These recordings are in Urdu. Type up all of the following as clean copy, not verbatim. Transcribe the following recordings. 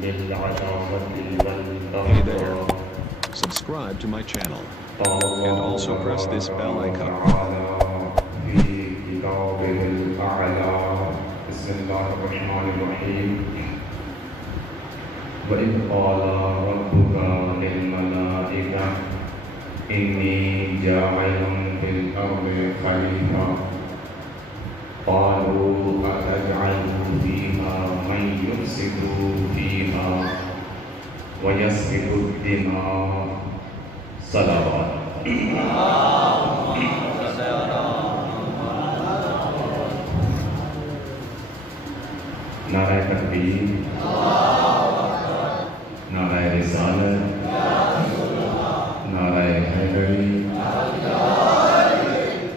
Hey there. Subscribe to my channel. And also press this bell icon. في كتابه الأعلى بسم الله الرحمن الرحيم وإذ قال ربك للملائكة إني جاعل في الأرض خليفة قالوا أتجعل فيها من يفسد فيها ويسفك الدماء صلوات نعرہ تکبیر نعرہ رسالت نعرہ حیدری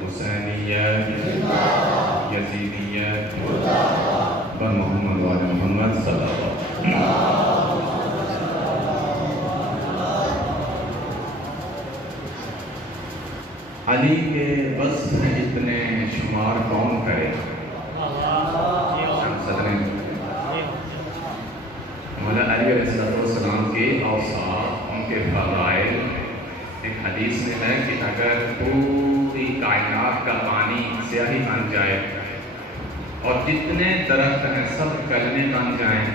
حسینیت یزیدیت بر محمد و آل محمد صلی اللہ علیہ وسلم۔ علی کے وصف اتنے شمار کون کرے؟ مولا علی علیہ السلام کے اوصاف، ان کے فضائل، ایک حدیث میں ہے کہ اگر پوری کائنات کا پانی سیاہی بن جائے اور جتنے درخت ہیں سب کلمے بن جائیں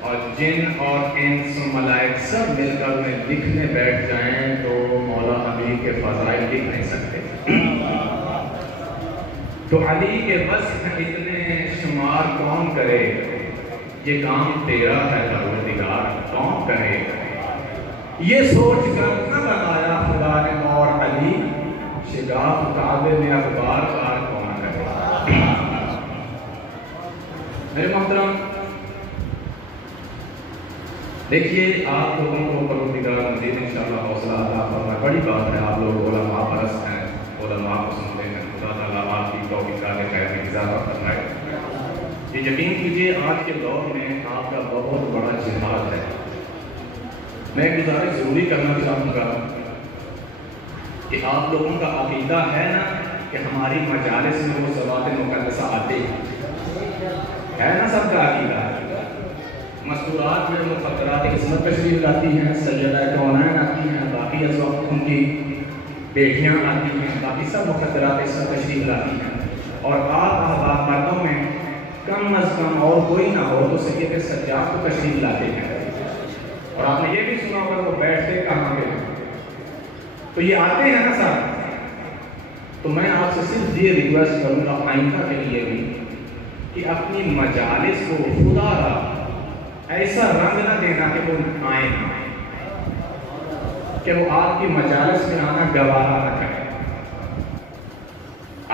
اور جن اور انس و ملائک سب مل کر انہیں لکھنے بیٹھ جائیں تو مولا علی کے فضائل لکھ نہیں سکتے۔ تو علی کے وصف اتنے شمار کون کرے؟ یہ کام تیرا ہے پروردگار، کون کرے؟ یہ سوچ کر نہ بنایا خدا نے اور علی، شگاف کعبے میں اخبار کار کون کرے؟ میرے محترم دیکھیے، آپ لوگوں کو پروردگار مزید انشاءاللہ حوصلہ عطا فرمائے۔ بڑی بات ہے، آپ لوگ علماء پرست ہیں، علماء کو سنتے ہیں، خدا تعالیٰ آپ کی توفیقات خیر میں اضافہ فرمائے۔ یہ یقین کیجئے آج کے دور میں آپ کا بہت بڑا جہاد ہے۔ میں ایک گزارش ضروری کرنا چاہوں گا کہ آپ لوگوں کا عقیدہ ہے نا کہ ہماری مجالس میں وہ صلوات مقدسہ آتے ہیں، ہے نا سب کا عقیدہ؟ مستورات میں مفکرات عصمت تشریف لاتی ہیں، سیدہ کونین آتی ہیں، باقی ازواج ان کی بیٹیاں آتی ہیں، باقی سب مفکرات عصمت تشریف لاتی ہیں، اور آپ احباب مردوں میں کم از کم اور کوئی نہ ہو تو سید سجاد کو تشریف لاتے ہیں، اور آپ نے یہ بھی سنا ہوگا وہ بیٹھتے کہاں پہ ہیں، تو یہ آتے ہیں نا ساتھ۔ تو میں آپ سے صرف یہ ریکویسٹ کروں گا آئندہ کے لیے بھی کہ اپنی مجالس کو خدا را ایسا رنگ نہ دینا کہ وہ آئیں نہ، کہ وہ آپ کی مجالس میں آنا گوارا نہ کرے۔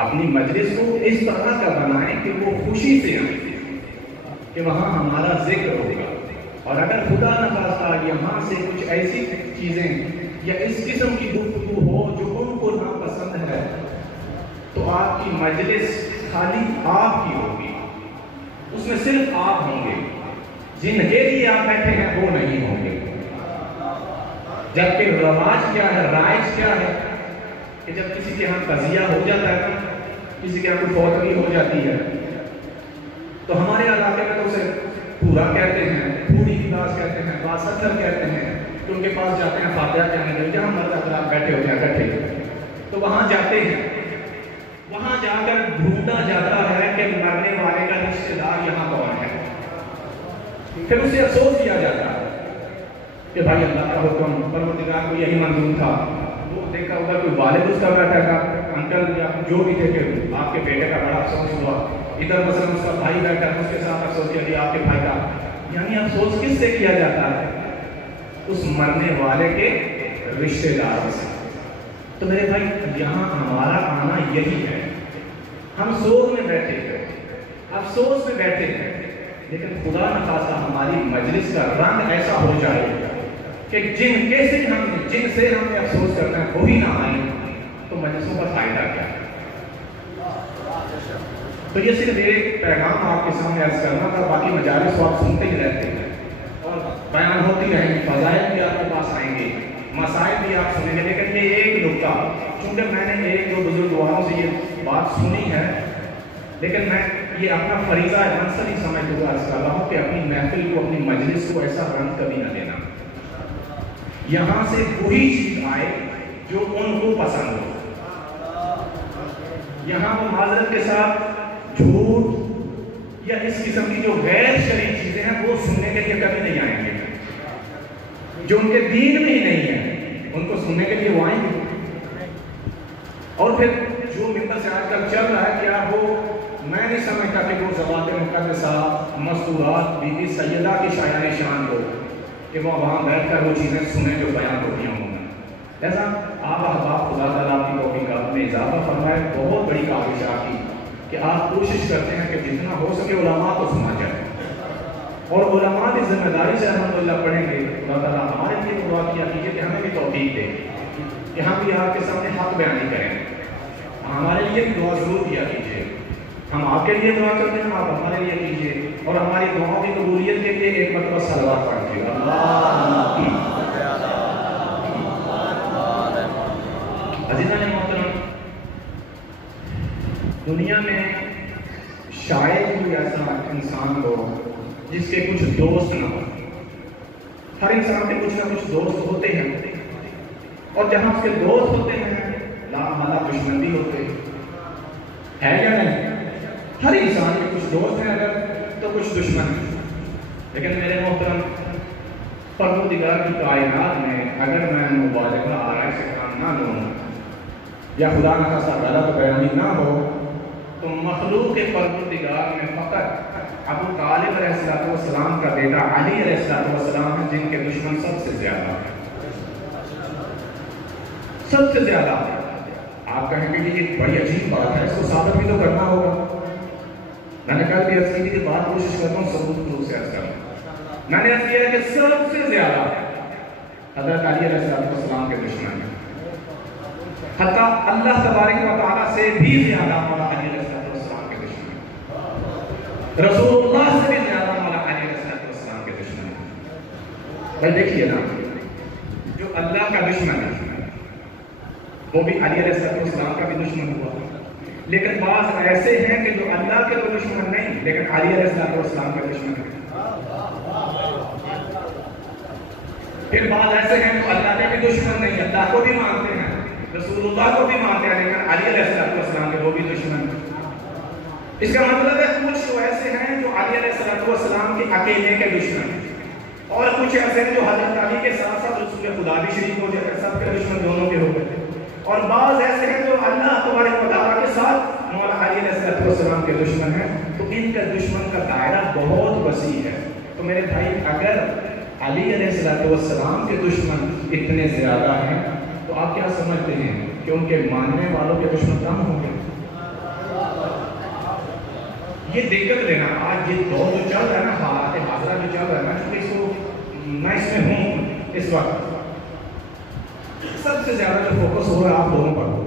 اپنی مجلس کو اس طرح کا بنائیں کہ وہ خوشی سے آئیں، کہ وہاں ہمارا ذکر ہوگا، اور اگر خدا نہ خواستہ یہاں سے کچھ ایسی چیزیں یا اس قسم کی گفتگو ہو جو ان کو ناپسند ہے تو آپ کی مجلس خالی آپ کی ہوگی، اس میں صرف آپ ہوں گے، جن کے لیے آپ بیٹھے ہیں وہ نہیں ہوں گے۔ جبکہ رواج کیا ہے، رائج کیا ہے کہ جب کسی کے ہاں قضیہ ہو جاتا ہے، کسی کے ہاں کوئی فوتگی ہو جاتی ہے تو ہمارے علاقے میں تو اسے پورا کہتے ہیں، پوری کلاس کہتے ہیں، باستر کہتے ہیں، تو ان کے پاس جاتے ہیں فاتحہ کہنے کے لیے، جہاں مرد حضرات بیٹھے ہوتے ہیں اکٹھے، تو وہاں جاتے ہیں، وہاں جا کر ڈھونڈا جاتا ہے کہ مرنے والے کا رشتہ دار یہاں کون ہے، پھر اسے افسوس کیا جاتا ہے کہ بھائی اللہ کا حکم، پروردگار کو یہی منظور تھا، وہ دیکھا ہوگا کوئی والد اس کا بیٹھا تھا، انکل یا جو بھی تھے کہ آپ کے بیٹے کا بڑا افسوس ہوا، ادھر مثلا اس کا بھائی بیٹھا اس کے ساتھ افسوس کیا آپ کے بھائی کا، یعنی افسوس کس سے کیا جاتا ہے؟ اس مرنے والے کے رشتہ دار سے۔ تو میرے بھائی یہاں ہمارا آنا یہی ہے، ہم سوگ میں بیٹھے ہیں، افسوس میں بیٹھے ہیں، لیکن خدا نہ خواستہ ہماری مجلس کا رنگ ایسا ہو جائے کہ جن سے ہم نے افسوس کرنا ہے وہی نہ آئیں تو مجلسوں کا فائدہ کیا ہے؟ تو یہ صرف ایک پیغام آپ کے سامنے عرض کرنا تھا، باقی مجالس کو آپ سنتے ہی رہتے ہیں اور بیان ہوتی رہیں گی، فضائل بھی آپ کے پاس آئیں گے، مسائل بھی آپ سنیں گے، لیکن یہ ایک نکتہ، چونکہ میں نے ایک دو بزرگواروں سے یہ بات سنی ہے، لیکن میں یہ اپنا فریضہ منصب ہی سمجھ کر عرض کر رہا ہوں کہ اپنی محفل کو، اپنی مجلس کو ایسا رنگ کبھی نہ دینا، یہاں سے وہی چیز آئے جو ان کو پسند ہو. یہاں وہ معذرت کے ساتھ جھوٹ یا اس قسم کی جو غیر شرعی چیزیں ہیں وہ سننے کے لیے کبھی نہیں آئیں گے. جو ان کے دین میں ہی نہیں ہے ان کو سننے کے لیے وہ آئیں گے. اور پھر جو ممبر سے آج کل چل رہا ہے کیا وہ، میں نہیں سمجھتا کہ وہ ذوات مقدسہ مستورات بی بی سیدہ کی شاعر شان ہو کہ وہ وہاں بیٹھ کر وہ چیزیں سنیں جو بیان ہوتی ہوں. ایسا آپ احباب خدا تعالیٰ آپ کی توفیق میں اضافہ فرمائے. بہت بڑی کاوش ہے آپ کی کہ آپ کوشش کرتے ہیں کہ جتنا ہو سکے علماء کو سنا جائے، اور علماء کی ذمہ داری سے الحمدللہ پڑھیں گے. خدا تعالیٰ ہمارے لیے دعا کیا کیجیے کہ ہمیں بھی توفیق دے کہ ہم بھی آپ کے سامنے حق بیانی کریں. ہمارے لیے بھی دعا ضرور کیا کیجیے. ہم آپ کے لیے دعا کرتے ہیں، آپ ہمارے لیے کیجیے، اور ہماری دعاؤں کی قبولیت کے لیے ایک مرتبہ صلوات پڑھ دیجیے. عزیزان محترم، دنیا میں شاید کوئی ایسا انسان ہو جس کے کچھ دوست نہ ہو. ہر انسان کے کچھ نہ کچھ دوست ہوتے ہیں، اور جہاں اس کے دوست ہوتے ہیں لا محالہ دشمن بھی ہوتے ہیں یا نہیں؟ ہر انسان کے کچھ دوست ہیں اگر تو کچھ دشمن ہیں. لیکن میرے محترم، پروردگار کی کائنات میں اگر میں مبالغہ آرائش سے کام نہ لوں یا خدا نہ خاصا غلط بیانی نہ ہو تو مخلوق کے پروردگار میں فقط ابو طالب علیہ السلام کا بیٹا علی علیہ السلام ہے جن کے دشمن سب سے زیادہ ہیں. سب سے زیادہ. آپ کہیں گے کہ یہ بڑی عجیب بات ہے، اس کو ثابت بھی تو کرنا ہوگا. میں نے کل بھی عرض کی کہ بات کوشش کرتا ہوں ثبوت روپ سے عرض کروں. میں نے عرض کیا کہ سب سے زیادہ حضرت علی علیہ السلام کے دشمن ہیں. حتیٰ اللہ تبارک و تعالیٰ سے بھی زیادہ مولا علی علیہ السلام کے دشمن ہیں. رسول اللہ سے بھی زیادہ مولا علی علیہ السلام کے دشمن ہیں. بھائی دیکھیے نا، جو اللہ کا دشمن ہے وہ بھی علی علیہ السلام کا بھی دشمن ہوا. لیکن بعض ایسے ہیں کہ جو اللہ کے تو دشمن نہیں لیکن علی علیہ السلام کے دشمن ہیں. پھر بعض ایسے ہیں جو اللہ کے بھی دشمن نہیں، اللہ کو بھی مانتے ہیں، رسول اللہ کو بھی مانتے ہیں، لیکن علی علیہ السلام کے وہ بھی دشمن ہیں. اس کا مطلب ہے کچھ ایسے ہیں جو علی علیہ السلام کے اکیلے کے دشمن ہیں، اور کچھ ایسے ہیں جو حضرت علی کے ساتھ ساتھ رسول خدا بھی شریک ہو جائے، سب کے دشمن دونوں کے ہو گئے. اور بعض ایسے ہیں جو اللہ تبارک و تعالیٰ کے ساتھ مولا علی علیہ السلام کے دشمن ہیں. تو ان کا دشمن کا دائرہ بہت وسیع ہے. تو میرے بھائی، اگر علی علیہ السلام کے دشمن اتنے زیادہ ہیں تو آپ کیا سمجھتے ہیں کہ ان کے ماننے والوں کے دشمن کم ہوں گے؟ یہ دقت لینا آج یہ دور جو چل رہا ہے نا، حالات حاضرہ جو چل رہا ہے نا، چونکہ اس کو میں اس میں ہوں اس وقت، سب سے زیادہ جو فوکس ہو رہا ہے آپ دونوں پر ہوگا.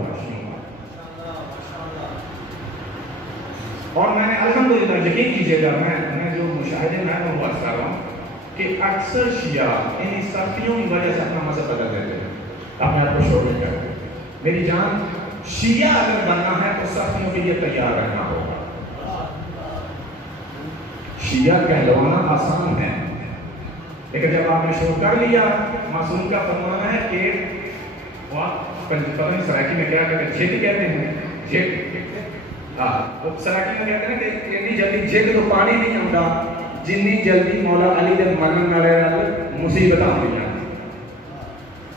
اور میں نے الحمدللہ یقین کیجیے گا، میں جو مشاہدے میں وہ عرض کر رہا ہوں کہ اکثر شیعہ ان سختیوں کی وجہ سے اپنا مذہب بدل دیتے ہیں. اب میں آپ کو شعور میں کیا میری جان، شیعہ اگر بننا ہے تو سختیوں کے لیے تیار رہنا ہوگا. شیعہ کہلوانا آسان ہے، لیکن جب آپ نے شروع کر لیا، معصوم کا فرمانا ہے کہ پتہ نہیں سرائکی میں کیا کہتے ہیں، جھگ کہتے ہیں، جھگ. وہ سرائکی میں کہتے ہیں کہ اتنی جلدی جھگ تو پانی نہیں آتا جتنی جلدی مولا علی دے مرن نہ رہے مصیبت آ گئی.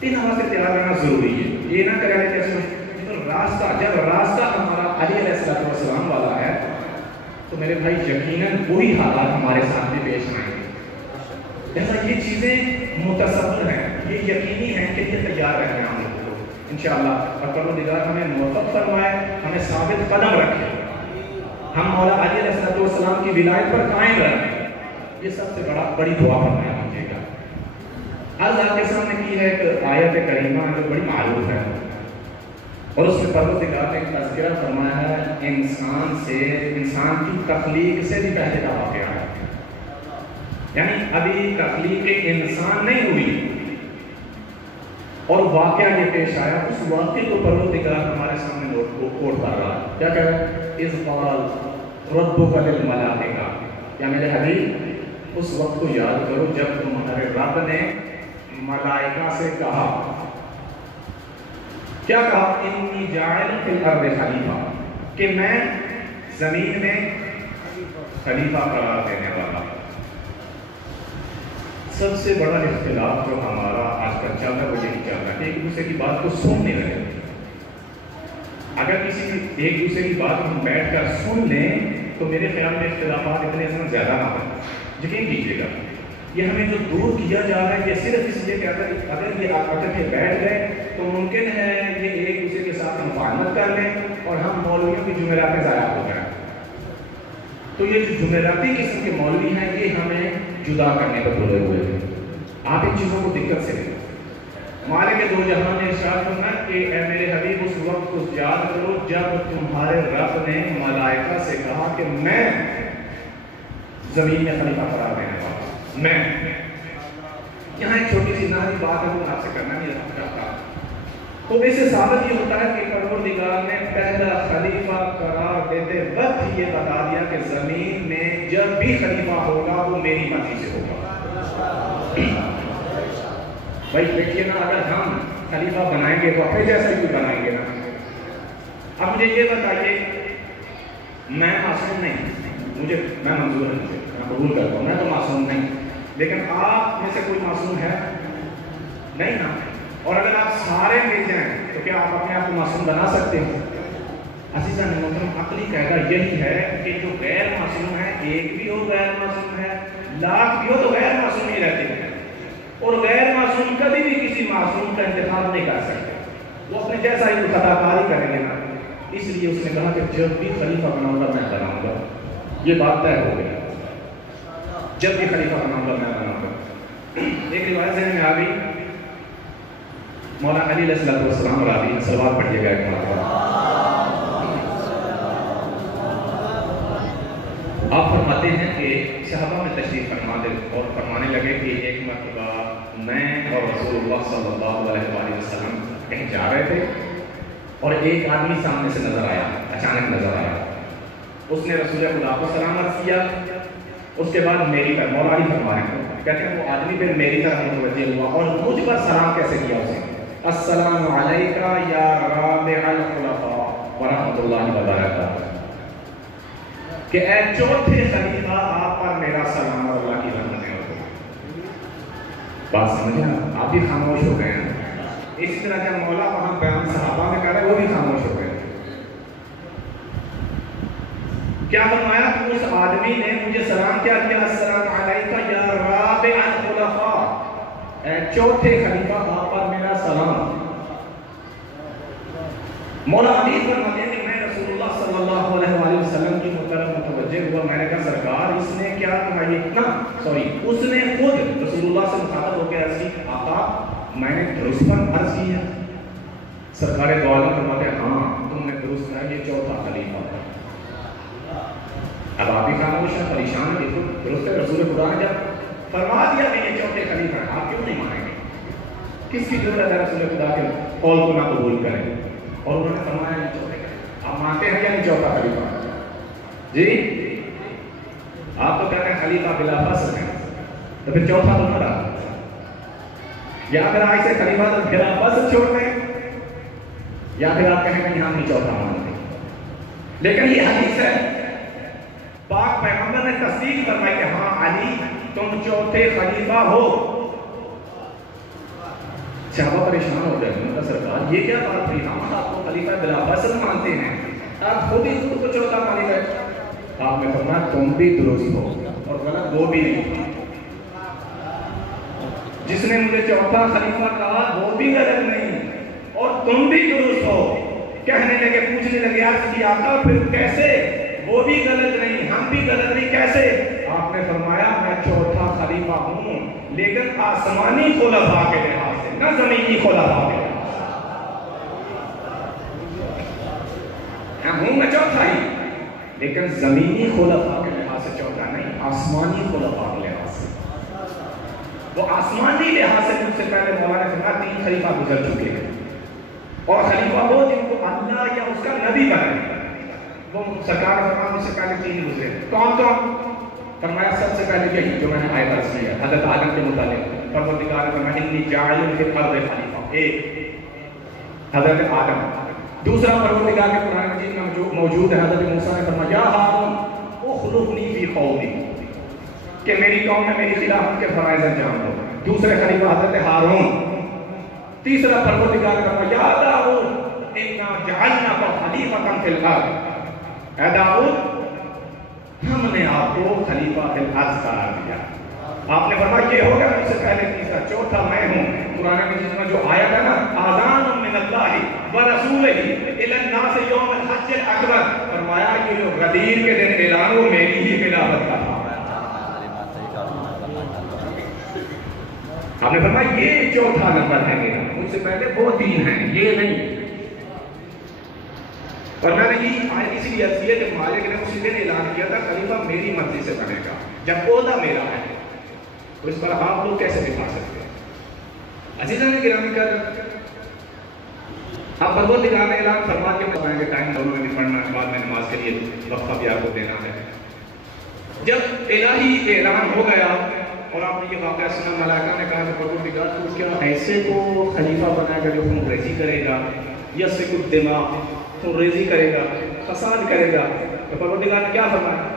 ان ہوا سے تیار رہنا ضروری ہے. یہ نہ کرے کہ جب راستہ ہمارا علی علیہ السلام والا ہے تو میرے بھائی یقیناً وہی حالات ہمارے سامنے پیش آئیں گے. جیسا یہ چیزیں متصور ہیں، یہ یقینی ہیں کہ یہ تیار رہنا ہے ہم لوگوں کو انشاءاللہ. اور پروردگار ہمیں موفق فرمائے، ہمیں ثابت قدم رکھے، ہم مولا علی علیہ السلام کی ولایت پر قائم رہیں. یہ سب سے بڑی دعا فرمایا مجھے گا. آج آپ کے سامنے کی ہے ایک آیت کریمہ جو بڑی معروف ہے، اور اس میں پروردگار نے تذکرہ فرمایا ہے انسان کی تخلیق سے بھی پہلے کا واقعہ ہے. یعنی ابھی تخلیق انسان نہیں ہوئی اور واقعہ یہ پیش آیا، اس واقعے کو پروردگار ہمارے سامنے کوٹ کر رہا ہے. کیا کہہ رہا ہے؟ اذ قال ربک للملائکہ، یا میرے حبیب اس وقت کو یاد کرو جب تمہارے رب نے ملائکہ سے کہا، کیا کہا؟ انی جاعل فی الارض خلیفہ، کہ میں زمین میں خلیفہ قرار دینے والا۔ سب سے بڑا اختلاف جو ہمارا آج کل چل رہا ہے وہ یہی چل رہا ہے کہ ایک دوسرے کی بات کو سن نہیں رہے۔ اگر کسی ایک دوسرے کی بات ہم بیٹھ کر سن لیں تو میرے خیال میں اختلافات اتنے زیادہ نہ ہوں۔ یقین کیجیے گا یہ ہمیں جو دور کیا جا رہا ہے یہ صرف اس لیے کہ اگر یہ بیٹھ گئے تو ممکن ہے یہ ایک دوسرے کے ساتھ مفاہمت کر لیں اور ہم مولویوں کی جمعراتیں ضائع ہو جائیں۔ تو یہ جو جمعراتی قسم کے مولوی ہیں یہ ہمیں جدا کرنے پر تلے ہوئے ہیں۔ آپ ان چیزوں کو دقت سے لیں۔ مالک دو جہاں نے ارشاد فرمایا کہ اے میرے حبیب اس وقت کو یاد کرو جب تمہارے رب نے ملائکہ سے کہا کہ میں زمین میں خلیفہ قرار دینے والا ہوں۔ میں یہاں ایک چھوٹی سی ناری بات ہے وہ آپ سے کرنا نہیں چاہتا۔ تو اس سے ثابت یہ ہوتا ہے کہ پروردگار نے پہلا خلیفہ قرار دیتے وقت یہ بتا دیا کہ زمین میں جب بھی خلیفہ ہوگا وہ میری مرضی سے ہوگا۔ بھائی دیکھیے نا، اگر ہم خلیفہ بنائیں گے تو اپنے جیسا ہی کوئی بنائیں گے نا۔ اب مجھے یہ بتائیے، میں معصوم نہیں، میں منظور ہے، میں قبول کرتا ہوں، میں تو معصوم نہیں، لیکن آپ میں سے کوئی معصوم ہے نہیں نا۔ اور اگر آپ سارے مل جائیں تو کیا آپ اپنے آپ کو معصوم بنا سکتے ہیں؟ عزیزاً محترم، عقلی قاعدہ یہی ہے کہ جو غیر معصوم ہے، ایک بھی ہو غیر معصوم ہے، لاکھ بھی ہو تو غیر معصوم ہی رہتے ہیں، اور غیر معصوم کبھی بھی کسی معصوم کا انتخاب نہیں کر سکتے، وہ اپنے جیسا ہی خطا کاری کریں گے نا۔ اس لیے اس نے کہا کہ جب بھی خلیفہ بناؤں گا میں بناؤں گا، یہ بات طے ہو گئی، جب بھی خلیفہ بناؤں گا میں بناؤں گا۔ ایک روایت ذہن میں آ گئی، مولانا علی علیہ السلام راوی، صلوات پڑھیے گا ایک مرتبہ۔ آپ فرماتے ہیں کہ صحابہ میں تشریف فرما دے اور فرمانے لگے کہ ایک مرتبہ میں اور رسول اللہ صلی اللہ علیہ وآلہ وسلم کہیں جا رہے تھے اور ایک آدمی سامنے سے نظر آیا، اچانک نظر آیا۔ اس نے رسول خدا کو سلام عرض کیا، اس کے بعد میری طرف، مولا علی فرما رہے ہیں، کہتے ہیں وہ آدمی پھر میری طرف متوجہ ہوا اور مجھ پر سلام کیسے کیا اسے؟ السلام علیکہ یا رابع الخلفاء ورحمۃ اللہ وبرکاتہ، کہ اے چوتھے خلیفہ آپ پر میرا سلام اور اللہ کی رحمتیں ہو۔ بات سمجھیں آپ بھی خاموش ہو گئے ہیں۔ اسی طرح جب مولا وہاں بیان صحابہ میں کر رہے وہ بھی خاموش ہو گئے۔ کیا فرمایا؟ اس آدمی نے مجھے سلام کیا السلام علیکہ یا رابع الخلفاء، اے چوتھے خلیفہ آپ پر میرا سلام۔ مولا علی فرماتے ہیں کہ میں رسول اللہ صلی اللہ علیہ وآلہ وسلم کی طرف متوجہ ہوا، میں نے کہا سرکار اس نے کیا تمہاری اس نے خود رسول اللہ سے مخاطب ہو کے عرض کی، آقا میں نے درست پر عرض کی ہے؟ سرکار دو عالم فرماتے ہیں ہاں تم نے درست کہا، یہ چوتھا خلیفہ۔ اب آپ بھی خاموش ہیں، پریشان ہیں، بالکل درست ہے، رسول خدا نے جب فرما دیا کہ یہ چوتھے خلیفہ ہیں، آپ کیوں نہیں مانیں گے؟ کس کی ضرورت ہے رسول خدا کے قول کو نہ قبول کریں؟ اور انہوں نے فرمایا نہیں چوتھے خلیفہ۔ آپ مانتے ہیں یا نہیں چوتھا خلیفہ؟ جی آپ تو کہتے ہیں خلیفہ بلا فصل ہے، تو پھر چوتھا تو نہ رہا، یا پھر آج سے خلیفہ تو بلا فصل چھوڑ دیں، یا پھر آپ کہیں گے ہم نہیں چوتھا مانتے۔ لیکن یہ حدیث ہے، پاک پیغمبر نے تصدیق فرمائی کہ ہاں علی تم چوتھے خلیفہ ہو۔ صحابہ پریشان ہو گئے، ان کا سرکار یہ کیا بات ہوئی؟ ہم آپ کو خلیفہ بلا فصل مانتے ہیں، آپ خود ہی خود کو چوتھا مانی گئے۔ آپ نے فرمایا تم بھی درست ہو اور غلط وہ بھی نہیں، جس نے مجھے چوتھا خلیفہ کہا وہ بھی غلط نہیں اور تم بھی درست ہو۔ کہنے لگے، پوچھنے لگے عرض کی آقا پھر کیسے؟ وہ بھی غلط نہیں، ہم بھی غلط نہیں، کیسے؟ آپ نے فرمایا میں چوتھا خلیفہ ہوں لیکن آسمانی خلفاء کے لحاظ سے، نہ زمینی خلفاء کے لحاظ سے۔ ہوں میں چوتھا ہی لیکن زمینی خلفاء کے لحاظ سے چوتھا نہیں، آسمانی خلفاء کے لحاظ سے۔ وہ آسمانی لحاظ سے مجھ سے پہلے مولا نے فرمایا 3 خلیفہ گزر چکے ہیں، اور خلیفہ وہ جن کو اللہ یا اس کا نبی بنائے، وہ سرکار نے فرمایا مجھ سے پہلے 3 گزرے۔ کون کون؟ فرمایا سب سے پہلے یہی جو میں نے آیت عرض کی ہے حضرت آدم کے متعلق، پروردگار نے فرمایا انی جاعل فی الارض خلیفہ، ایک حضرت آدم. دوسرا پروردگار کے قرآن مجید میں جو موجود ہے حضرت موسیٰ نے فرمایا یا ہارون اخلفنی فی قومی، کہ میری قوم میں میری خلافت کے فرائض انجام دو. دوسرے خلیفہ حضرت ہارون. تیسرا پروردگار نے فرمایا یا داؤد انا جعلناک خلیفۃ فی الارض، اے داؤد ہم نے آپ کو خلیفہ فی الارض قرار دیا. آپ نے فرمایا یہ ہوگا مجھ سے پہلے. تیسرا. چوتھا میں ہوں. قرآن مجید میں جو آیت ہے نا آذان من اللہ ورسولہ الی الناس یوم الحج الاکبر، فرمایا یہ جو غدیر کے دن اعلان وہ میری ہی خلافت کا تھا. آپ نے فرمایا یہ چوتھا نمبر ہے میرا، مجھ سے پہلے وہ تین ہیں، یہ نہیں. اور میں نے یہ آیت اسی لیے عرض کی ہے کہ مالک نے اسی دن اعلان کیا تھا خلیفہ میری مرضی سے بنے گا. جب عہدہ میرا ہے تو اس پر آپ لوگ کیسے دکھا سکتے ہیں؟ عزیزان گرامی کر آپ پروردگار نے اعلان فرما کے بتائیں گے ٹائم دونوں میں بھی پڑھنا ہے، بعد میں نماز کے لیے وقفہ بھی آپ کو دینا ہے. جب الہی اعلان ہو گیا اور آپ نے یہ واقعہ سنا، ملائکہ نے کہا کہ پروردگار تو کیا ایسے کو خلیفہ بنائے گا جو خون ریزی کرے گا، یسفک الدماء، خون ریزی کرے گا، فساد کرے گا؟ تو پروردگار نے کیا فرمایا؟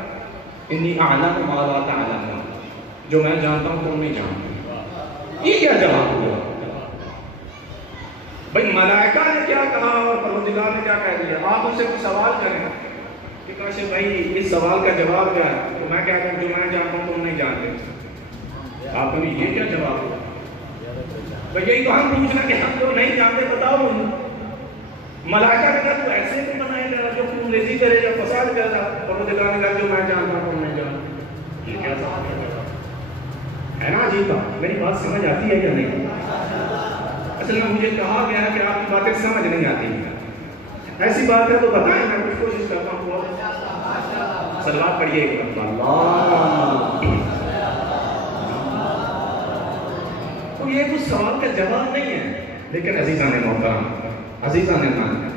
انی اعلم ما لا تعلمون، جو میں جانتا ہوں تم نہیں جانتے. یہ کیا جواب ہوا؟ بھائی ملائکہ نے کیا کہا اور پروردگار نے کیا کہہ دیا؟ آپ اس سے کچھ سوال کریں کہ کاش بھائی اس سوال کا جواب کیا ہے؟ تو میں کہتا ہوں جو میں جانتا ہوں تم نہیں جانتے. آپ کو یہ کیا جواب ہوا؟ بھائی یہی تو ہم پوچھنا کہ ہم تو نہیں جانتے، بتاؤ مجھے. ملائکہ نے کہا تو ایسے بھی بنائے گا جو خون ریزی کرے گا، فساد کرے گا. پروردگار نے کہا جو میں جانتا ہوں تم نہیں جانتے. یہ کیا سوال ہے نا عجیب بات؟ میری بات سمجھ آتی ہے یا نہیں؟ اصل میں مجھے کہا گیا ہے کہ آپ کی باتیں سمجھ نہیں آتی. ایسی بات ہے تو بتائیں، میں کچھ کوشش کرتا ہوں. صلوات پڑھیے اللہ. تو یہ کچھ سوال کا جواب نہیں ہے، لیکن عزیزان محترم، عزیزان مان،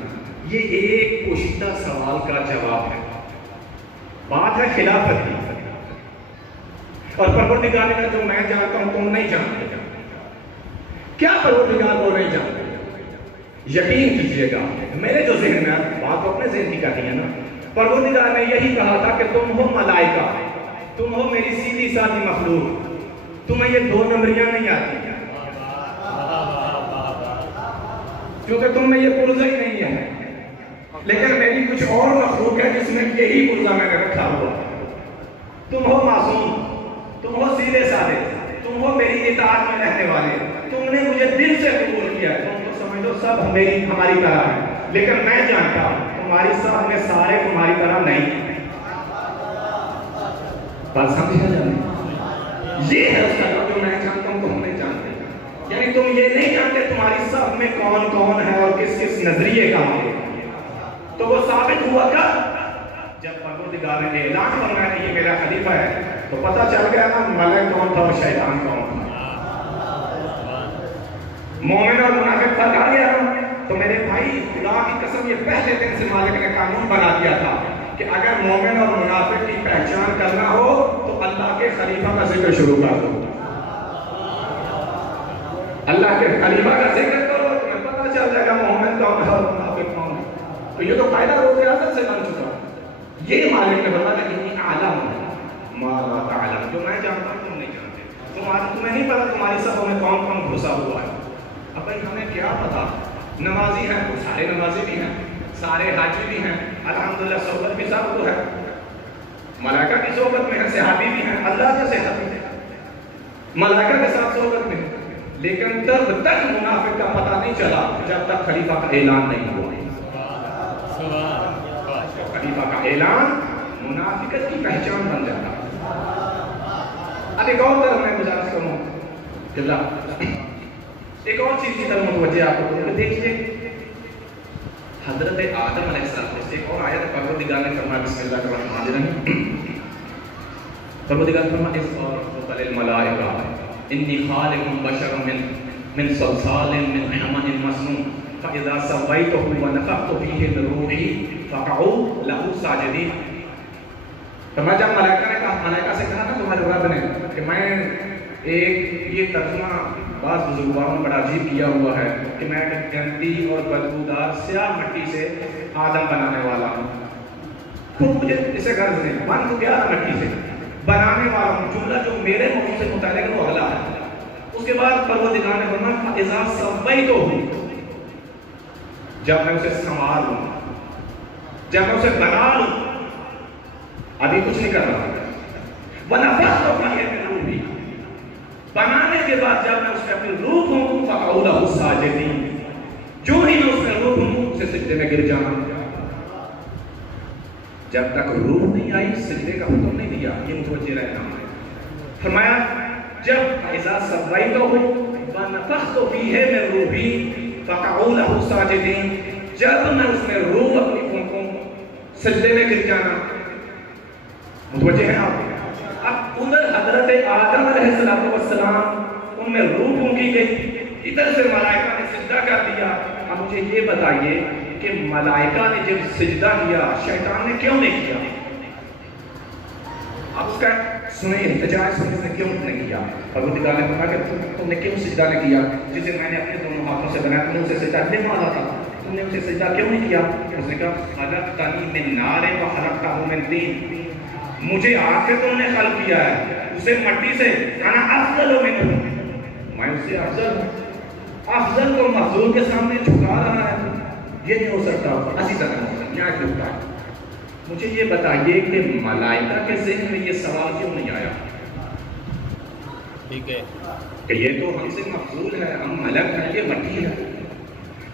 یہ ایک پوشیدہ سوال کا جواب ہے. بات ہے خلافت کی، اور پروردگار نے کہا جو میں جانتا ہوں تم نہیں جانتے. کیا پروردگار وہ نہیں جانتے؟ یقین کیجئے گا میرے جو ذہن میں بات اپنے ذہن کی کہتی ہے نا، پروردگار نے یہی کہا تھا کہ تم ہو ملائکہ، تم ہو میری سیدھی سادھی مخلوق، تمہیں یہ دو نمبریاں نہیں آتی کیونکہ تم میں یہ پرزہ ہی نہیں ہے. لیکن میری کچھ اور مخلوق ہے جس میں یہی پرزہ میں نے رکھا ہوا. تم ہو معصوم، تم ہو سیدھے سادے، تم ہو میری اطاعت میں رہنے والے، تم نے مجھے دل سے قبول کیا. تم تو سمجھ لو سب ہماری طرح ہے، لیکن میں جانتا ہوں تمہاری سب میں سارے تمہاری طرح نہیں. بات سمجھا جانے یہ ہے اس کا جو میں جانتا ہوں تم نہیں جانتے. یعنی تم یہ نہیں جانتے تمہاری سب میں کون کون ہے اور کس کس نظریے کا ہے. تو وہ ثابت ہوا کب؟ جب پروردگار نے اعلان فرمایا کہ یہ میرا خلیفہ ہے، تو پتہ چل گیا نا ملک کون تھا اور شیطان کون تھا. مومن اور منافق فرق آ گیا. تو میرے بھائی خدا کی قسم یہ پہلے دن سے مالک نے قانون بنا دیا تھا کہ اگر مومن اور منافق کی پہچان کرنا ہو تو اللہ کے خلیفہ کا ذکر شروع کر دو. اللہ کے خلیفہ کا ذکر کرو، تمہیں پتہ چل جائے گا مومن کون ہے اور منافق کون ہے. تو یہ تو قاعدہ روز ریاست سے بن چکا. یہ مالک نے بتایا کہ انی اعلم ما لا تعلم، جو میں جانتا ہوں تم نہیں جانتے. تمہیں نہیں پتا تمہاری صفوں میں کون کون گھسا ہوا ہے. اب بھائی ہمیں کیا پتا؟ نمازی ہیں وہ سارے نمازی بھی ہیں، سارے حاجی بھی ہیں، الحمدللہ صحبت بھی سب کو ہے، ملائکہ کی صحبت میں ہیں، صحابی بھی ہیں، اللہ کے صحابی ہیں، ملائکہ کے ساتھ صحبت میں. لیکن تب تک منافق کا پتہ نہیں چلا جب تک خلیفہ کا اعلان نہیں ہوا. خلیفہ کا اعلان منافقت کی پہچان بن جاتا. اب ایک اور طرف میں گزارش کروں کہ ایک اور چیز کی طرف متوجہ آپ کو دیکھیے. حضرت آدم علیہ السلام سے ایک اور آیت پروردگار نے فرمایا بسم اللہ الرحمن الرحیم. پروردگار فرمایا اس اور الملائکہ انی خالق بشر من صلصال من حمأ مسنون فاذا سویته ونفخت فیہ من روحی فقعوا له ساجدین. تو میں جب ملائکہ سے کہا نا تمہارے رب نے کہ میں ایک یہ ترجمہ بعض بزرگوں نے بڑا عجیب کیا ہوا ہے کہ میں گندی اور بدبودار سیاہ مٹی سے آدم بنانے والا ہوں. تو مجھے اسے غرض نہیں, بن تو گیا مٹی سے, بنانے والا ہوں. جملہ جو میرے منہ سے متعلق وہ اگلا ہے. اس کے بعد پروردگار نے فرمایا اذا سویتہ, جب میں اسے سنوار لوں, جب میں اسے بنا لوں, ابھی کچھ نہیں کر رہا. وَنَفَخْتُ فِيهِ مِن رُوحِي, بنانے کے بعد جب میں اس میں اپنی روح ہوں فَقَعُوا لَهُ سَاجِدِينَ, جو ہی میں اس میں روح ہوں اسے سجدے میں گر جانا. جب تک روح نہیں آئی سجدے کا حکم نہیں دیا, یہ متوجہ رہنا ہے. فرمایا جب اذا سویتہ وَنَفَخْتُ فِيهِ مِن رُوحِي فَقَعُوا لَهُ سَاجِدِينَ, جب میں اس میں روح اپنی پھونکوں سجدے میں گر جانا. متوجہ ہیں آپ؟ اب ادھر حضرت آدم علیہ السلام ان میں روح پھونکی گئی, ادھر سے ملائکہ نے سجدہ کر دیا. اب مجھے یہ بتائیے کہ ملائکہ نے جب سجدہ کیا شیطان نے کیوں نہیں کیا؟ اب اس کا سنیں احتجاج سنیں نے کیوں نہیں کیا؟ پروردگار نے کہا کہ تم نے کیوں سجدہ نہیں کیا؟ جسے میں نے اپنے دونوں ہاتھوں سے بنایا, تم نے اسے سجدہ نہیں مانا تھا, تم نے اسے سجدہ کیوں نہیں کیا؟ اس نے کہا خلقتنی من نار و خلقتہ من طین, مجھے آگ سے تم نے خلق کیا ہے, اسے مٹی سے, انا افضل منہ, میں اس سے افضل ہوں. افضل کو مفضول کے سامنے جھکا رہا ہے, یہ نہیں ہو سکتا. اسی طرح یہاں جھکتا ہے. مجھے یہ بتائیے کہ ملائکہ کے ذہن میں یہ سوال کیوں نہیں آیا؟ ٹھیک ہے کہ یہ تو ہم سے مفضول ہے, ہم ملک ہیں, یہ مٹی ہے.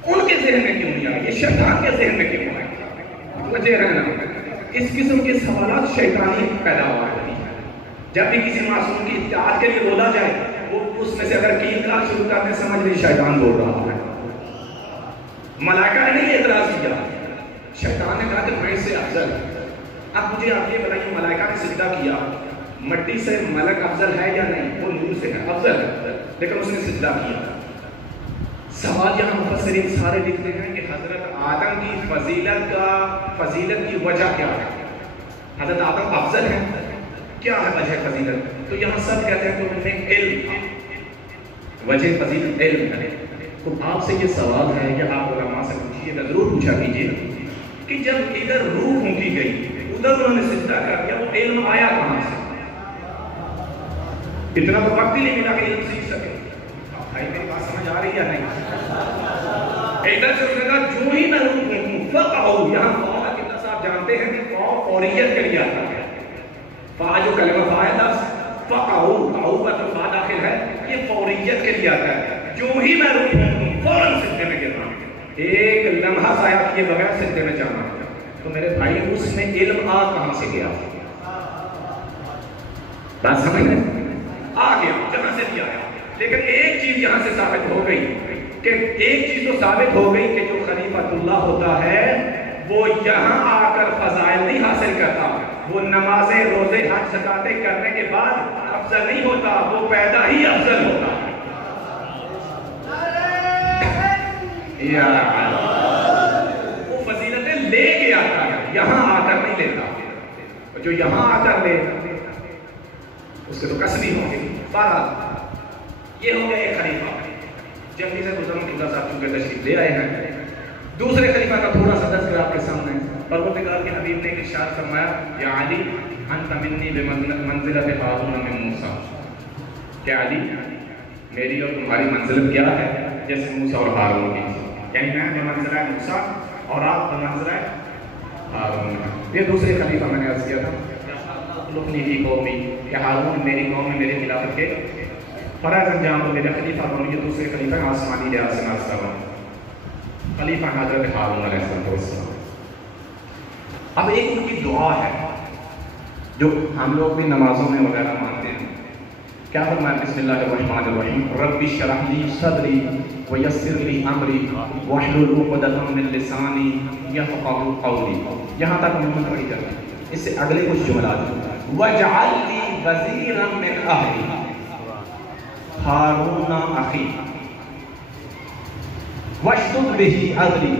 ان کے ذہن میں کیوں نہیں آیا؟ یہ شیطان کے ذہن میں کیوں آیا؟ مجھے رہنا, اس قسم کے سوالات شیطانی پیدا ہوتی ہیں. جب بھی کسی معصوم کی اطاعت کے لیے بولا جائے, وہ اس میں سے اگر کینکار شروع کرنے سمجھ لی شیطان بول رہا ہے. ملائکہ نے نہیں اعتراض کیا, شیطان نے کہا کہ میں سے افضل. اب مجھے آپ یہ بتائیے, ملائکہ نے سجدہ کیا, مٹی سے ملک افضل ہے یا نہیں؟ وہ نور سے ہے, افضل ہے, لیکن اس نے سجدہ کیا. سوال یہاں مفسرین سارے لکھتے ہیں کہ حضرت آدم کی فضیلت کی وجہ کیا ہے؟ حضرت آدم افضل ہے, کیا ہے وجہ فضیلت؟ تو یہاں سب کہتے ہیں تو انہیں علم, وجہ فضیلت علم ہے. تو آپ سے یہ سوال ہے کہ آپ علماء سے پوچھیے, ضرور پوچھا کیجیے کہ جب ادھر روح پھونکی گئی, ادھر انہوں نے سجدہ کر دیا, وہ علم آیا کہاں سے؟ اتنا تو وقت ہی نہیں ملا کہ علم سیکھ سکے. بھائی میری بات سمجھ آ رہی ہے نہیں؟ ادھر سے اس نے کہا جو ہی میں روح پھونکوں فقعوا, یہاں فا کا کتنا صاحب جانتے ہیں کہ فا فوریت کے لیے آتا ہے. فا جو کلمہ فا ہے لفظ, فقعوا, قعوا کا جو فا داخل ہے یہ فوریت کے لیے آتا ہے. جو ہی میں روح پھونکوں فوراً سجدے میں گرنا, ایک لمحہ ضائع کیے بغیر سجدے میں جانا. تو میرے بھائی اس میں علم آ کہاں سے گیا؟ بات سمجھ لیں, آ گیا جہاں سے بھی آیا. لیکن ایک چیز یہاں سے ثابت ہو گئی کہ ایک چیز تو ثابت ہو گئی کہ جو خلیفۃ اللہ ہوتا ہے وہ یہاں آ کر فضائل نہیں حاصل کرتا, وہ نمازیں روزے حج زکاتیں کرنے کے بعد افضل نہیں ہوتا, وہ پیدا ہی افضل ہوتا ہے. وہ فضیلتیں لے کے آتا ہے, یہاں آ کر نہیں لیتا. جو یہاں آ کر لے اس کے تو کسبی ہوں گے. بہرحال یہ ہو گیا ایک خلیفہ. جلدی سے گزروں قبلہ صاحب چونکہ تشریف لے آئے ہیں, دوسرے خلیفہ کا تھوڑا سا تذکرہ آپ کے سامنے. پروردگار کے حبیب نے ارشاد فرمایا یا علی انت منی بمنزلۃ ہارون من موسیٰ, کہ علی میری اور تمہاری منزلت کیا ہے جیسے موسیٰ اور ہارون کی. یعنی میں بمنزلہ موسیٰ اور آپ بمنزلہ ہارون. یہ دوسرے خلیفہ میں نے عرض کیا تھا لقنی فی قومی, کہ ہارون میری قوم میں میرے خلافت کے فرائض انجام دو, میرا خلیفہ بنو. یہ دوسرے خلیفہ آسمانی لحاظ سے نازل ہوا خلیفہ حضرت ہارون علیہ السلام. اب ایک ان کی دعا ہے جو ہم لوگ بھی نمازوں میں وغیرہ مانتے ہیں. کیا فرمایا؟ بسم اللہ الرحمن الرحیم, رب اشرح لی صدری ویسر لی امری واحلل عقدۃ من لسانی یفقهوا قولی. یہاں تک ہم پڑھی کرتے ہیں. اس سے اگلے کچھ جملات, وجعل لی وزیرا من اہلی ہارون اخی واشدد به اذری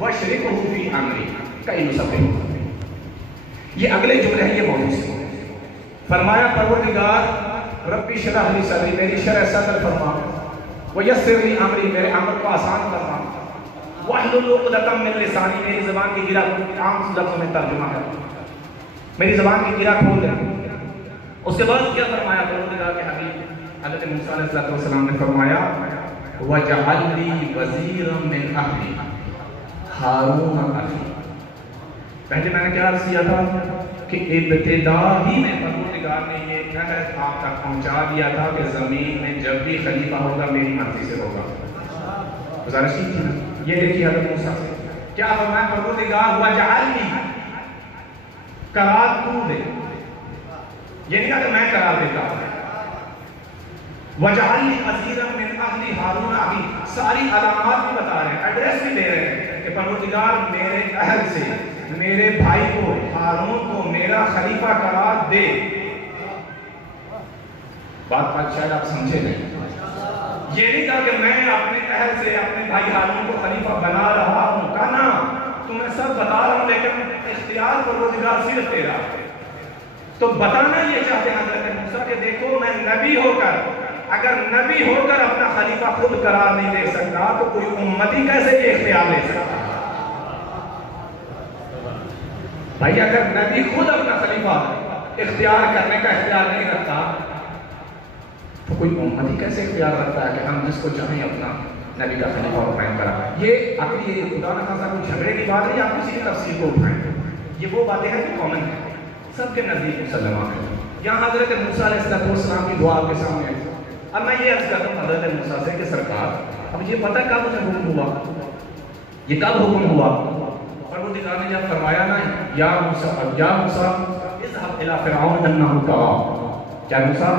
واشرکه فی امری کئی نسبہ. یہ اگلے جملے ہیں یہ موضوع سے. فرمایا پروردگار ربی شرح لی صدری، میری شرح صدر فرما، ویسر لی امری، میرے عمل کو آسان فرما، واحلل عقدۃ من لسانی، میری زبان کی گرہ، عام لفظوں میں ترجمہ ہے، میری زبان کی گرہ کھول دے. اس کے بعد کیا فرمایا پروردگار کے حبیب حضرت موسیٰ علیہ السلام نے فرمایا وَجَعَلْ لِي وَزِيرًا مِّنْ أَهْلِي ہارون اخی. پہلے میں نے کیا عرض کیا تھا کہ ابتدا ہی میں پروردگار نے یہ عہد آپ تک پہنچا دیا تھا کہ زمین میں جب بھی خلیفہ ہوگا میری مرضی سے ہوگا. گزارش کی تھی نا. یہ دیکھیے حضرت موسیٰ سے کیا فرمایا پروردگار وَجَعَلْ لِي، قرار تو دے. یہ نہیں کہا کہ میں قرار دیتا ہوں. وَجَعَلْ لِي وَزِيرًا مِّنْ أَهْلِي هَارُونَ أَخِي، ساری علامات بھی بتا رہے ہیں، ایڈریس بھی دے رہے ہیں کہ پروردگار میرے اہل سے میرے بھائی کو ہارون کو میرا خلیفہ قرار دے. بات شاید آپ سمجھے نہیں. یہ نہیں کہا کہ میں اپنے اہل سے اپنے بھائی ہارون کو خلیفہ بنا رہا ہوں. کہا نا تمہیں سب بتا رہا ہوں لیکن اختیار پروردگار صرف تیرا. تو بتانا یہ چاہتے ہیں حضرت موسیٰ کہ دیکھو میں نبی ہو کر، اگر نبی ہو کر اپنا خلیفہ خود قرار نہیں دے سکتا تو کوئی امتی کیسے یہ اختیار لے سکتا؟ بھائی اگر نبی خود اپنا خلیفہ اختیار کرنے کا اختیار نہیں رکھتا تو کوئی امتی کیسے اختیار رکھتا ہے کہ ہم جس کو چاہیں اپنا نبی کا خلیفہ قائم کرا. یہ عقلی خدا نہ خاصا کوئی جھگڑے کی بات ہے یا آپ کسی تفسیر کو اٹھائیں. یہ وہ باتیں ہیں جو کامن ہیں سب کے نزدیک مسلمہ ہیں. یہاں حضرت موسیٰ علیہ السلام کی دعا آپ کے سامنے ہے. اب میں یہ عرض کرتا ہوں حضرت موسیٰ سے کہ سرکار اب یہ پتہ کب اسے حکم ہوا، یہ کب حکم ہوا؟ پروردگار نے جب فرمایا نا یا موسیٰ اذهب الى فرعون انه طغى، کیا موسیٰ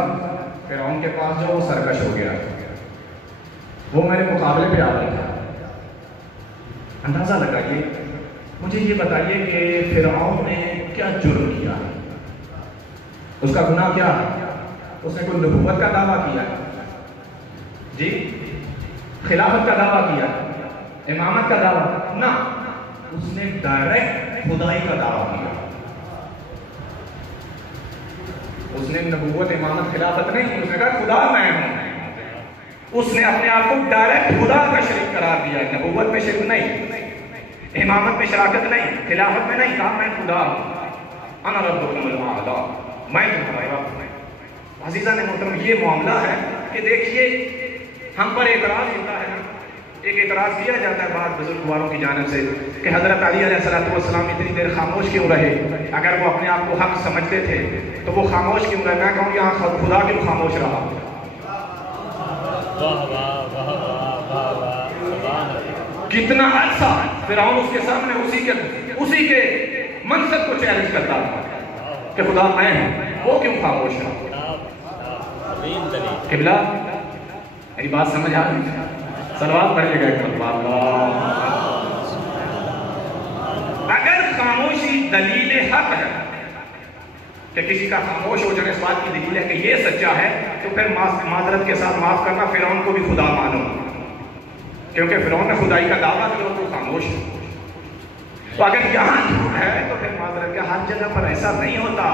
فرعون کے پاس جو وہ سرکش ہو گیا، وہ میرے مقابلے پہ آ رہا تھا. اندازہ لگائیے، مجھے یہ بتائیے کہ فرعون نے کیا جرم کیا ہے، اس کا گناہ کیا ہے؟ اس نے کوئی نبوت کا دعویٰ کیا جی، خلافت کا دعویٰ کیا، امامت کا دعویٰ نہ، اس نے ڈائریکٹ خدائی کا دعویٰ کیا. اس نے نبوت امامت خلافت نہیں، اس نے کہا خدا میں ہوں. اس نے اپنے آپ کو ڈائریکٹ خدا کا شریک قرار دیا. نبوت میں شرک نہیں، امامت میں شراکت نہیں، خلافت میں نہیں، کہا میں خدا ہوں. انا ربکم الاعلی، میں تمہارا رب ہوں. عزیزہ نے محترم یہ معاملہ ہے کہ دیکھیے ہم پر اعتراض ہوتا ہے، ایک اعتراض کیا جاتا ہے بعض بزرگواروں کی جانب سے کہ حضرت علی علیہ السلام اتنی دیر خاموش کیوں رہے؟ اگر وہ اپنے آپ کو حق سمجھتے تھے تو وہ خاموش کیوں رہے؟ میں کہوں یہاں خدا کیوں خاموش رہا؟ کتنا عرصہ فرعون اس کے سامنے اسی کے منصب کو چیلنج کرتا تھا کہ خدا میں ہوں، وہ کیوں خاموش رہا؟ قبلہ میری بات سمجھ آ رہی ہے؟ صلوات پڑھیے گا ایک مرتبہ. اگر خاموشی دلیل حق ہے کہ کسی کا خاموش ہو جانے اس بات کی دلیل ہے کہ یہ سچا ہے تو پھر معذرت کے ساتھ معاف کرنا فرعون کو بھی خدا مانو، کیونکہ فرعون نے خدائی کا دعویٰ کیا تو خاموش ہے. تو اگر یہاں جھوٹ ہے تو پھر معذرت کے ہر جگہ پر ایسا نہیں ہوتا.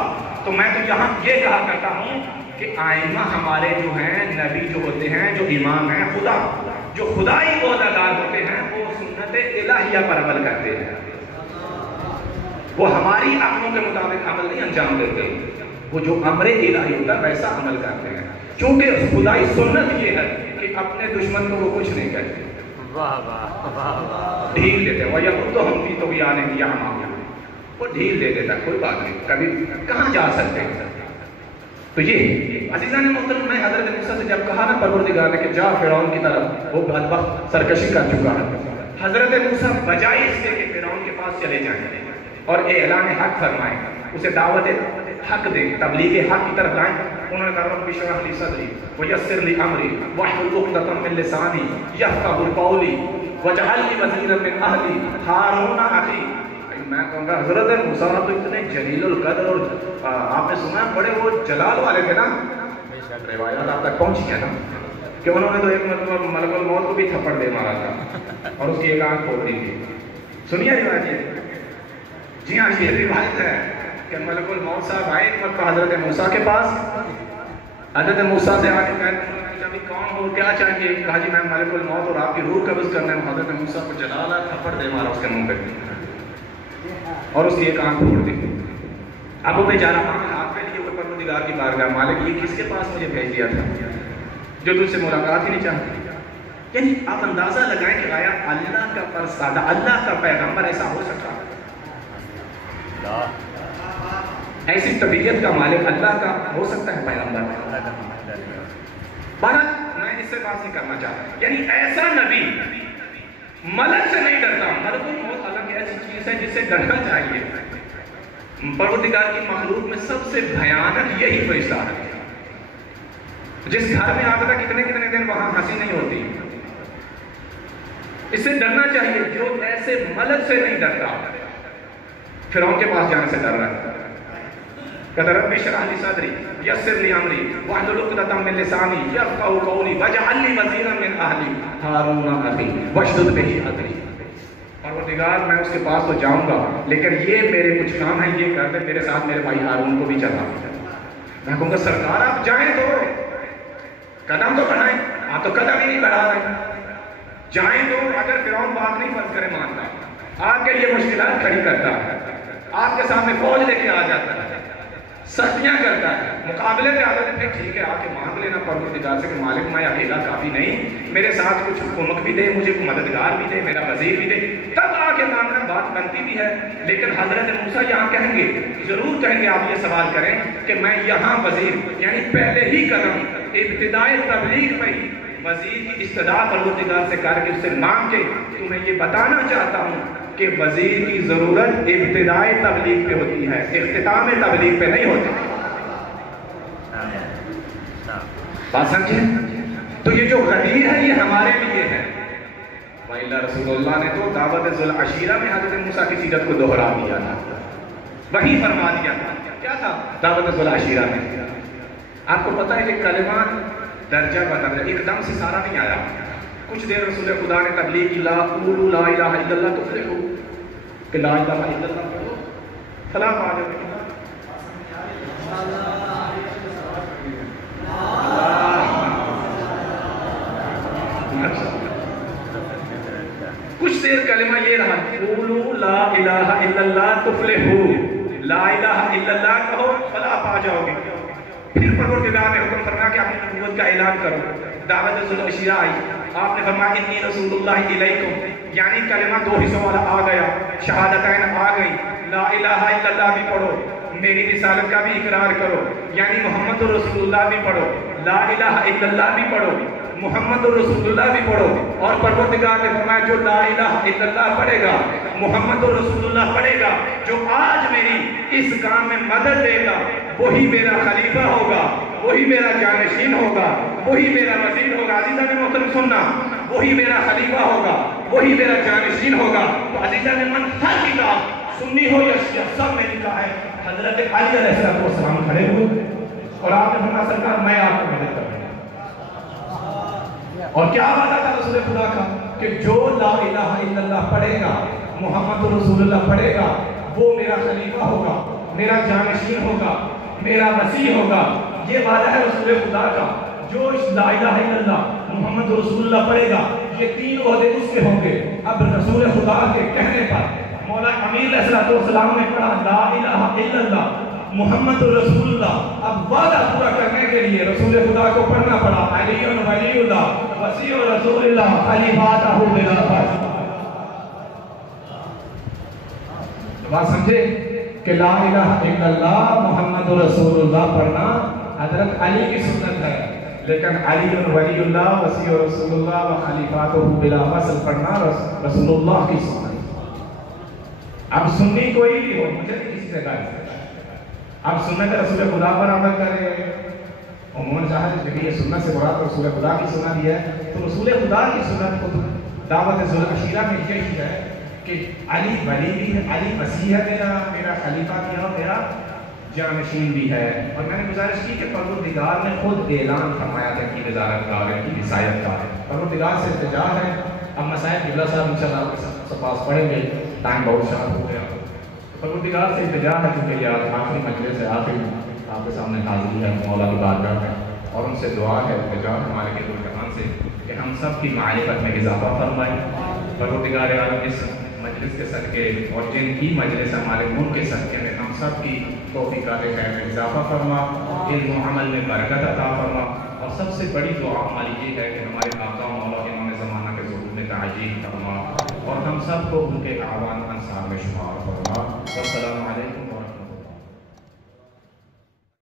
تو میں تو یہاں یہ کہا کرتا ہوں کہ آئمہ ہمارے جو ہیں، نبی جو ہوتے ہیں، جو امام ہیں، خدا جو خدائی عہدیدار ہوتے ہیں وہ سنت الہیہ پر عمل کرتے ہیں. وہ ہماری عقلوں کے مطابق عمل نہیں انجام دیتے، وہ جو امر الہی ہوتا ہے ویسا عمل کرتے ہیں. کیونکہ خدائی سنت یہ ہے کہ اپنے دشمن کو وہ کچھ نہیں کہتے، ڈھیل دیتے ہیں. وہ یقین تو ہم بھی تو بھی آنے کی وہ ڈھیل دے دیتا، کوئی بات نہیں، کبھی کہاں جا سکتے ہیں. تو یہ عزیزان محترم میں حضرت موسیٰ سے جب کہا نا پروردگار نے کہ جا فرعون کی طرف، وہ بدبخت سرکشی کر چکا ہے. حضرت موسیٰ بجائے اس سے کہ فرعون کے پاس چلے جائیں اور اعلان حق فرمائیں، اسے دعوت حق دیں، تبلیغ حق کی طرف لائیں، انہوں نے کہا رب اشرح لی صدری ویسر لی امری واحلل عقدۃ من لسانی یفقهوا قولی واجعل لی وزیرا من اہلی ہارون اخی. میں کہوں گا حضرت موسیٰ تو اتنے جلیل القدر اور آپ نے سنا بڑے وہ جلال والے تھے نا، روایات آپ تک پہنچی ہے نا کہ انہوں نے تو ایک ملک الموت کو بھی تھپڑ دے مارا تھا اور اس کی ایک آنکھ کھول دی تھی. سنیے روایت یہ، جی ہاں یہ روایت ہے کہ ملک الموت صاحب آئے ایک مرتبہ حضرت موسیٰ کے پاس. حضرت موسیٰ سے آ کے کہا بھی کون ہو, کیا چاہیے؟ کہا جی میں ملک الموت اور آپ کی روح قبض کرنا ہے. حضرت موسیٰ کو جلالا تھپڑ دے مارا اس کے منہ پہ اور اس کی ایک آنکھ پھوڑ دی. اب وہ بیچارہ ہاتھ پہ لیے اوپر پروردگار کی بارگاہ, مالک یہ کس کے پاس مجھے بھیج دیا تھا جو تجھ سے ملاقات ہی نہیں چاہتا. یعنی آپ اندازہ لگائیں کہ آیا اللہ کا فرزادہ, اللہ کا پیغمبر ایسا ہو سکتا؟ ایسی طبیعت کا مالک اللہ کا ہو سکتا ہے پیغمبر؟ بہرحال میں اس سے بات نہیں کرنا چاہتا. یعنی ایسا نبی ملک سے نہیں ڈرتا. ملک الموت الگ ایسی چیز ہے جس سے ڈرنا چاہیے. پروردگار کی مخلوق میں سب سے بھیانک یہی فرشتہ ہے. جس گھر میں آتا تھا کتنے کتنے دن وہاں ہنسی نہیں ہوتی. اس سے ڈرنا چاہیے جو ایسے ملک سے نہیں ڈرتا. فرعون کے پاس جانے سے ڈر رہا ہے. کہتا رب اشرح لی صدری یسر لی امری واحلل عقدۃ من لسانی یفقهوا قولی واجعل لی وزیرا من اہلی ہارون اخی واشدد بہ اذری. پروردگار میں اس کے پاس تو جاؤں گا لیکن یہ میرے کچھ کام ہیں, یہ کر دے, میرے ساتھ میرے بھائی ہارون کو بھی چلا. میں کہوں گا سرکار آپ جائیں تو قدم تو بڑھائیں. آپ تو قدم ہی نہیں بڑھا رہے. جائیں تو اگر فرعون بات نہیں فرض کرے مانتا, آپ کے لیے مشکلات کھڑی کرتا ہے, آپ کے سامنے فوج لے کے آ جاتا ہے, سختیاں کرتا ہے, مقابلے پہ آتا ہے, پھر ٹھیک ہے آ کے مانگ لینا پروردگار سے کہ مالک میں اکیلا کافی نہیں, میرے ساتھ کچھ حکومت بھی دے, مجھے مددگار بھی دے, میرا وزیر بھی دے, تب آ کے مانگنا بات بنتی بھی ہے. لیکن حضرت موسیٰ یہاں کہیں گے, ضرور کہیں گے, آپ یہ سوال کریں کہ میں یہاں وزیر, یعنی پہلے ہی قدم ابتدائی تبلیغ میں ہی وزیر کی استدعا پروردگار سے کر کے اس سے مانگ کے تمہیں یہ بتانا چاہتا ہوں کہ وزیر کی ضرورت ابتدائی تبلیغ پہ ہوتی ہے, اختتام تبلیغ پہ نہیں ہوتی. بات سمجھیں؟ تو یہ جو غدیر ہے یہ ہمارے لیے ہے. وَإِلَّا رسول اللہ نے تو دعوت ذو العشیرہ میں حضرت موسیٰ کی سیرت کو دہرا دیا تھا, وہی فرما دیا تھا. کیا تھا دعوت ذو العشیرہ میں؟ آپ کو پتا ہے کہ کلمہ درجہ بدرجہ ایک دم سے سارا نہیں آیا. کچھ دیر رسول خدا نے تبلیغ کی, لا قولوا لا الہ الا اللہ تفلحوا, کہ لا الہ الا اللہ پڑھو فلاح پا جاؤ گے. کچھ دیر کلمہ یہ رہا, قولوا لا الہ الا اللہ تفلحوا, لا الہ الا اللہ کہو فلاح پا جاؤ گے. پھر پروردگار نے حکم فرمایا کہ اپنی نبوت کا اعلان کرو. دعوت ذو العشیرہ آئی, آپ نے فرمایا انی رسول اللہ الیکم, یعنی کلمہ دو حصوں والا آ گیا, شہادتین آ گئی, لا الہ الا اللہ بھی پڑھو, میری رسالت کا بھی اقرار کرو, یعنی محمد رسول اللہ بھی پڑھو, لا الہ الا اللہ بھی پڑھو, محمد رسول اللہ بھی پڑھو. اور پروردگار نے فرمایا جو لا الہ الا اللہ پڑھے گا, محمد رسول اللہ پڑھے گا, جو آج میری اس کام میں مدد دے گا, وہی میرا خلیفہ ہوگا, وہی میرا جانشین ہوگا, وہی میرا وزیر ہوگا. عزیزان محترم سننا, وہی میرا خلیفہ ہوگا, وہی میرا جانشین ہوگا. تو عزیزان من ہر کتاب سنی ہو یا شیعہ سب میں لکھا ہے حضرت علی علیہ السلام کھڑے ہوئے اور آپ نے فرمایا سرکار میں آپ کو مدد کروں. اور کیا وعدہ تھا رسول خدا کا کہ جو لا الہ الا اللہ پڑھے گا, محمد رسول اللہ پڑھے گا, وہ میرا خلیفہ ہوگا, میرا جانشین ہوگا, میرا وسیع ہوگا. یہ وعدہ ہے رسول خدا کا. جو لا الہ الا اللہ محمد رسول اللہ پڑھے گا, یہ تین عہدے اس کے ہوں گے. اب رسول خدا کے کہنے پر مولا امیر علیہ السلام نے پڑھا لا الہ الا اللہ محمد رسول اللہ. اب وعدہ پورا کرنے کے لیے رسول خدا کو پڑھنا پڑا علی ولی اللہ وسیع رسول اللہ خلیفاتہ بالخلافت. بات سمجھے کہ لا الہ الا اللہ محمد رسول اللہ پڑھنا حضرت علی کی سنت ہے, لیکن علی ولی اللہ وسیع رسول اللہ و خلیفاتہ بالخلافت پڑھنا رسول اللہ کی سنت. اب سنی کوئی بھی ہو, مجھے کسی سے کہا اب سنت رسول خدا پر عمل کرے. عموماً چاہتے ہیں کہ یہ سنت سے مراد رسول خدا کی سنت ہے, تو رسول خدا کی سنت کو دعوت ذو العشیرہ میں یہی ہے کہ علی ولی بھی ہے, علی مسیح ہے, میرا خلیفہ بھی ہے, میرا جانشین بھی ہے. اور میں نے گزارش کی کہ پروردگار نے خود اعلان فرمایا تھا کہ وزارت کا ہے, کی رسالت کا ہے. پروردگار سے التجا ہے. اب مسائل قبلہ صاحب انشاءاللہ آپ کے پاس پڑھیں گے, ٹائم بہت شارٹ ہو گیا. پروردگار سے التجا ہے کیونکہ یہ آخری مجلس ہے، آخری آپ کے سامنے حاضری ہے مولا کی بارگاہ میں، اور ان سے دعا ہے التجا ہمارے کے جہان سے کہ ہم سب کی معرفت میں اضافہ فرمائے۔ پروردگار عالم اس مجلس کے صدقے اور جن کی مجلس ہمارے ملک کے صدقے میں ہم سب کی توفیقات خیر میں اضافہ فرما، علم و عمل میں برکت عطا فرما، اور سب سے بڑی دعا ہماری یہ ہے کہ ہمارے آقا مولا امام زمانہ کے ظہور میں تعجیل فرما، اور ہم سب کو ان کے اعوان انصار میں شمار فرما۔ والسلام علیکم